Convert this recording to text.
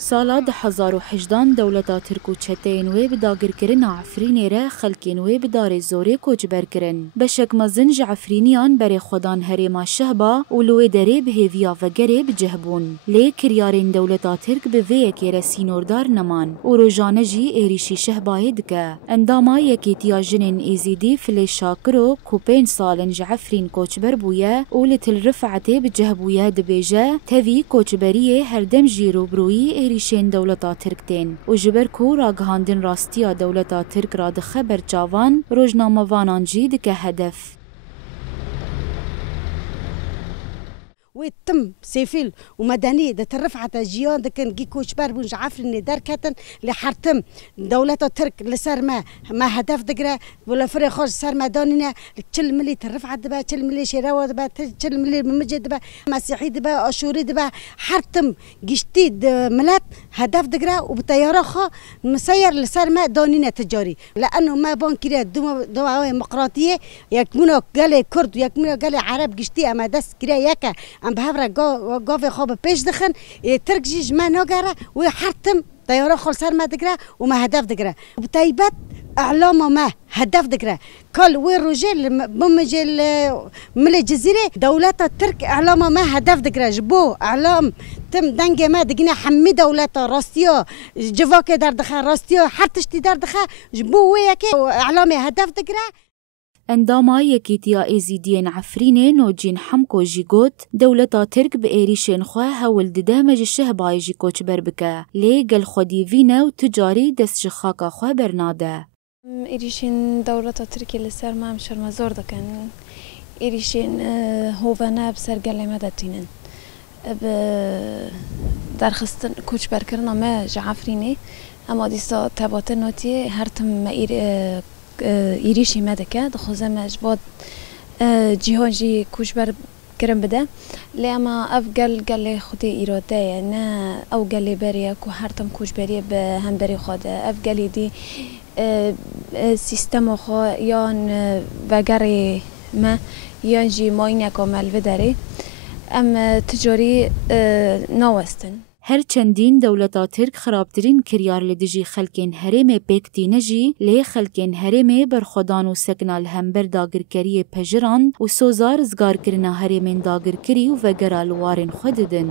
سالا 2018 دولتا ترک و چتین وی بداگرکرین عفرینی را خلکین وی بدار زوری کوچبر کرن. بشک مزن جعفرینیان بر خودان هریما شهبا و لوی دری بهویا و گری بجهبون. لی کریارین دولتا ترک به وی یکی رسینوردار نمان و روزانه جی ایریشی شهبای دکه. انداما یکی تیاجنین ایزیدی فلی شاکرو کوپین سالن جعفرین کوچبر بویه و لتل رفعته بجهبویه دبیجه تاوی کوچبریه هردم جیرو بروی ایریشین دولتا ترکتین و جبر کو راگهاندن راستیا دولتا ترک را دخه برچاوان روزنامه‌وانان جی دکه هدف. ويتم سيفيل ومدني ده ترفعت جيان ده كان جي كوشبر بون جعفرين دركتن لحرتم دولة ترك لسر ما هدف دقرا ولا فري خرج سر مداننا كل ملي ترفعت دبا كل ملي شراوه دبا كل ملي ممجد دبا مسيحي دبا اشوري دبا حرتم جشتي ملات هدف دقرا وبطياره خا مسير لسر ما داننا تجاري لانه ما بان كده ديمقراطيه يكمنوا قال كرد يكمنوا قال عرب جشتي اما دس كده يكا ام بهفرا قاف خواب پیش دخن ترک جیج ما نگره و حرتم طیاره خل سر ما دگره و ما هدف دگره بتایبت اعلام ما هدف دگره کل و رجال بمجل مل الجزيره دولت ترک اعلام ما هدف دگره جبو اعلام تم دنگ ما دگینه حمی دولت راستیا جواک در دخه راستیا حرتشتی در دخه جبو و یکی اعلام هدف دگره. انداما یکیتیا ایزیدین عفرینین و جین حمکو جیگوت دولتا ترک به ایریشین خواه هول ددامج شهبای جی کوچبر بکه لی گل خودی وینه و تجاری دست جخاکا خواه برناده. ایریشین دولتا ترکی لسر ما هم شرمزار دکن ایریشین هوونه بسر گلی مدتینن درخستن کوچبر کرنا ما جعفرینی اما دیسا تبات نوتی هر تم ایریشی مدکه دخوزه مجبود جیهان جی کوچبر کرم بده لی اما اف گل خودی ایراده نه او گلی بریه که هر تم کوچبری به هم بری خوده اف گلی دی سیستم خو یان وگری ما یان جی ماینه کامل بداری ام تجاری نوستن. هر چندین دولتا ترک خرابترین کریار لدجی خلکین هرم پیکتینه جی لی خلکین هرم برخودان و سکنال همبر داگرکری پجران و سوزار زگار کرنا هرمین داگرکری و وگرال وارن خوددن.